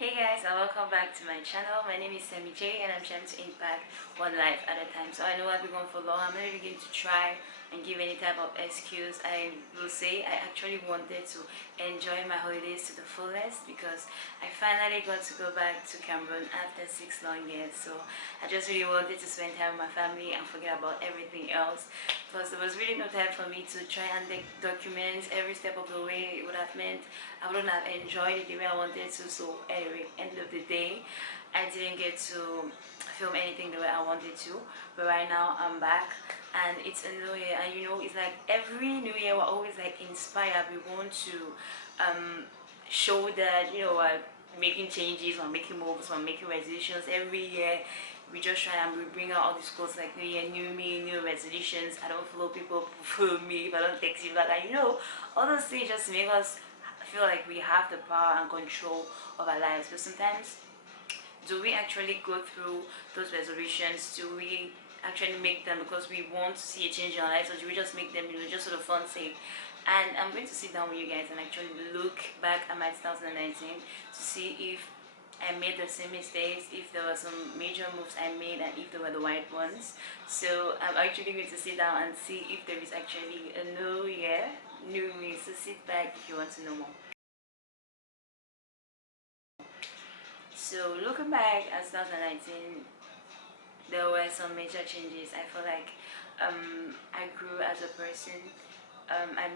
Hey guys, and welcome back to my channel. My name is Sammy J and I'm trying to impact one life at a time. So I know I've been going for long. I'm not even going to try and give any type of excuse. I will say I actually wanted to enjoy my holidays to the fullest because I finally got to go back to Cameroon after 6 long years. So I just really wanted to spend time with my family and forget about everything else. Plus there was really no time for me to try and document every step of the way. It would have meant I wouldn't have enjoyed it the way I wanted to. So anyway, end of the day, I didn't get to film anything the way I wanted to. But right now I'm back and it's a new year, and it's like every new year we're always like inspired. We want to show that we're making changes, we're making moves, we're making resolutions every year. We just try and we bring out all these quotes like new year, new me, new resolutions. I don't follow people, follow me. If I don't text you back, and all those things just make us feel like we have the power and control of our lives. But sometimes, do we actually go through those resolutions? Do we actually make them because we want to see a change in our lives, or do we just make them just sort of fun sake? And I'm going to sit down with you guys and actually look back at my 2019 to see if I made the same mistakes, if there were some major moves I made, and if they were the right ones. So I'm actually going to sit down and see if there is actually a new year, new me. So sit back if you want to know more. So looking back at 2019, there were some major changes. I feel like I grew as a person. I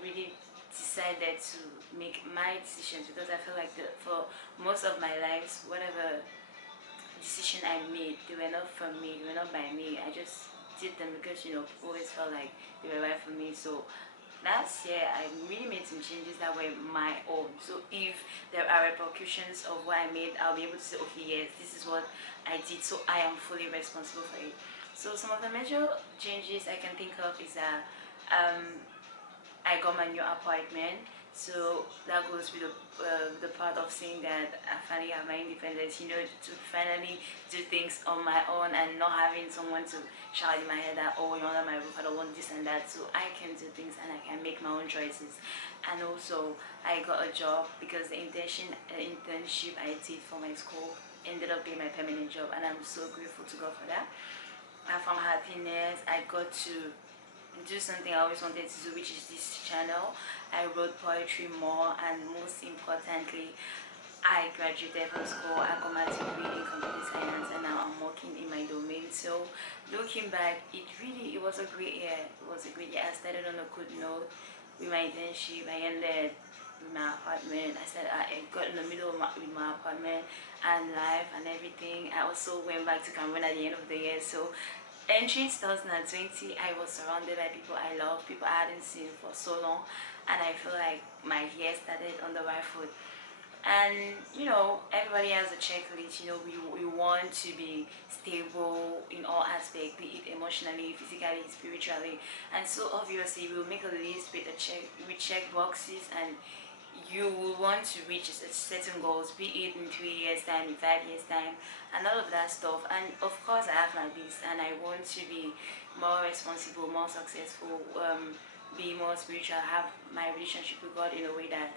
really decided to make my decisions because I feel like for most of my lives, whatever decision I made, they were not from me, they were not by me. I just did them because people always felt like they were right for me. So last year I really made some changes that were my own. So if there are repercussions of what I made, I'll be able to say, okay, yes, this is what I did, so I am fully responsible for it. So some of the major changes I can think of is that I got my new apartment. So that goes with the part of saying that I finally have my independence, to finally do things on my own and not having someone to shout in my head that, oh, you're under my roof, I don't want this and that. So I can do things and I can make my own choices. And also, I got a job because the internship I did for my school ended up being my permanent job, and I'm so grateful to God for that. I found happiness. I got to do something I always wanted to do, which is this channel. I wrote poetry more, and most importantly, I graduated from school. I got my degree in computer science, and now I'm working in my domain. So looking back, it was a great year. It was a great year. I started on a good note with my internship. I ended with my apartment. I got in the middle of with my apartment and life and everything. I also went back to Cameroon at the end of the year. So entering 2020, I was surrounded by people I love, people I hadn't seen for so long, and I feel like my year started on the right foot. And everybody has a checklist. We want to be stable in all aspects, be it emotionally, physically, spiritually, and so obviously we'll make a list with check boxes, and you will want to reach certain goals, be it in 3 years time, in 5 years time, and all of that stuff. And of course I have my list, and I want to be more responsible, more successful, be more spiritual, have my relationship with God in a way that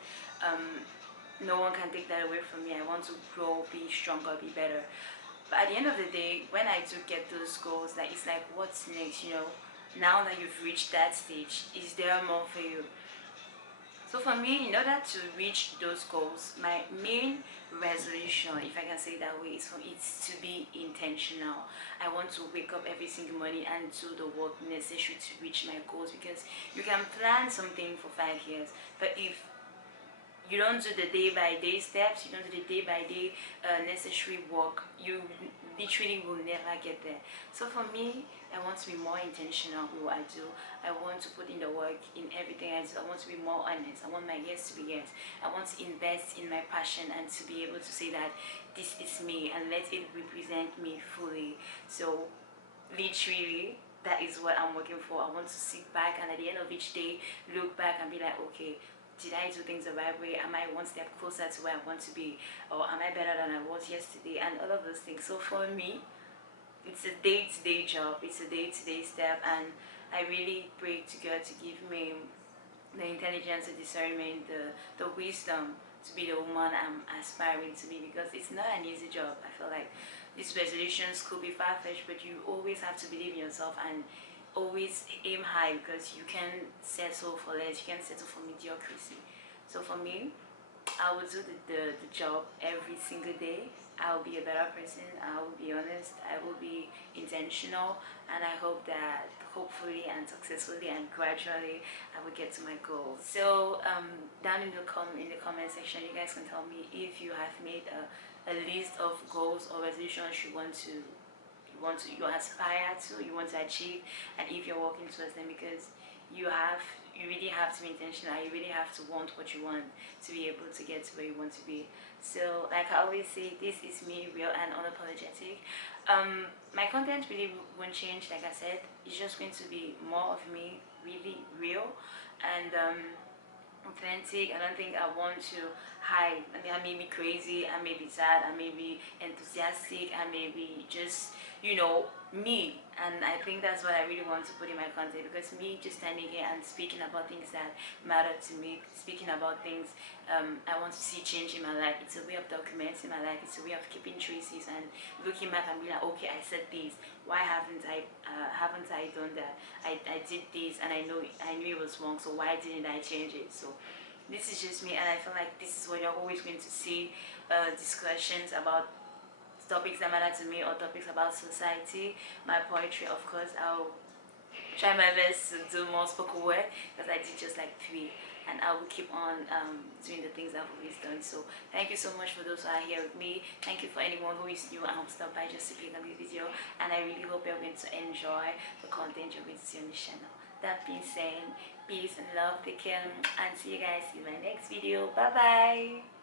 no one can take that away from me. I want to grow, be stronger, be better. But at the end of the day, when I do get those goals, it's like, what's next? Now that you've reached that stage, is there more for you? So for me, in order to reach those goals, my main resolution, if I can say it that way, it's to be intentional. I want to wake up every single morning and do the work necessary to reach my goals, because you can plan something for 5 years, but if you don't do the day-by-day steps, you don't do the day-by-day necessary work, you literally will never get there. So for me, I want to be more intentional with what I do. I want to put in the work in everything I do. I want to be more honest. I want my yes to be yes. I want to invest in my passion and to be able to say that this is me and let it represent me fully. So literally, that is what I'm working for. I want to sit back and at the end of each day look back and be like, okay, did I do things the right way? Am I one step closer to where I want to be? Or am I better than I was yesterday? And all of those things. So for me, it's a day-to-day job. It's a day-to-day step. And I really pray to God to give me the intelligence, the discernment, the wisdom to be the woman I'm aspiring to be, because it's not an easy job. I feel like these resolutions could be far-fetched, but you always have to believe in yourself and always aim high, because you can settle for less, you can settle for mediocrity. So for me, I will do the job every single day. I will be a better person. I will be honest. I will be intentional, and I hope that hopefully and successfully and gradually I will get to my goals. So down in the comment section, you guys can tell me if you have made a list of goals or resolutions you aspire to, you want to achieve, and if you're working towards them, because you really have to be intentional. You really have to want what you want to be able to get to where you want to be. So like I always say, this is me, real and unapologetic. My content really won't change. Like I said, it's just going to be more of me, really real and authentic. I don't think I want to hide. I mean, I may be crazy, I may be sad, I may be enthusiastic, I may be just, me. And I think that's what I really want to put in my content, because me just standing here and speaking about things that matter to me, speaking about things I want to see change in my life. It's a way of documenting my life. It's a way of keeping traces and looking back and being like, okay, I said this. Why haven't I done that? I did this and I knew it was wrong. So why didn't I change it? So this is just me, and I feel like this is what you're always going to see, discussions about topics that matter to me or topics about society. My poetry, of course, I'll try my best to do more spoken word, because I did just like 3, and I will keep on doing the things I've always done. So thank you so much for those who are here with me. Thank you for anyone who is new and who stopped by just to click on this video, and I really hope you're going to enjoy the content you're going to see on this channel. That being said, peace and love, take care, and see you guys in my next video. Bye bye.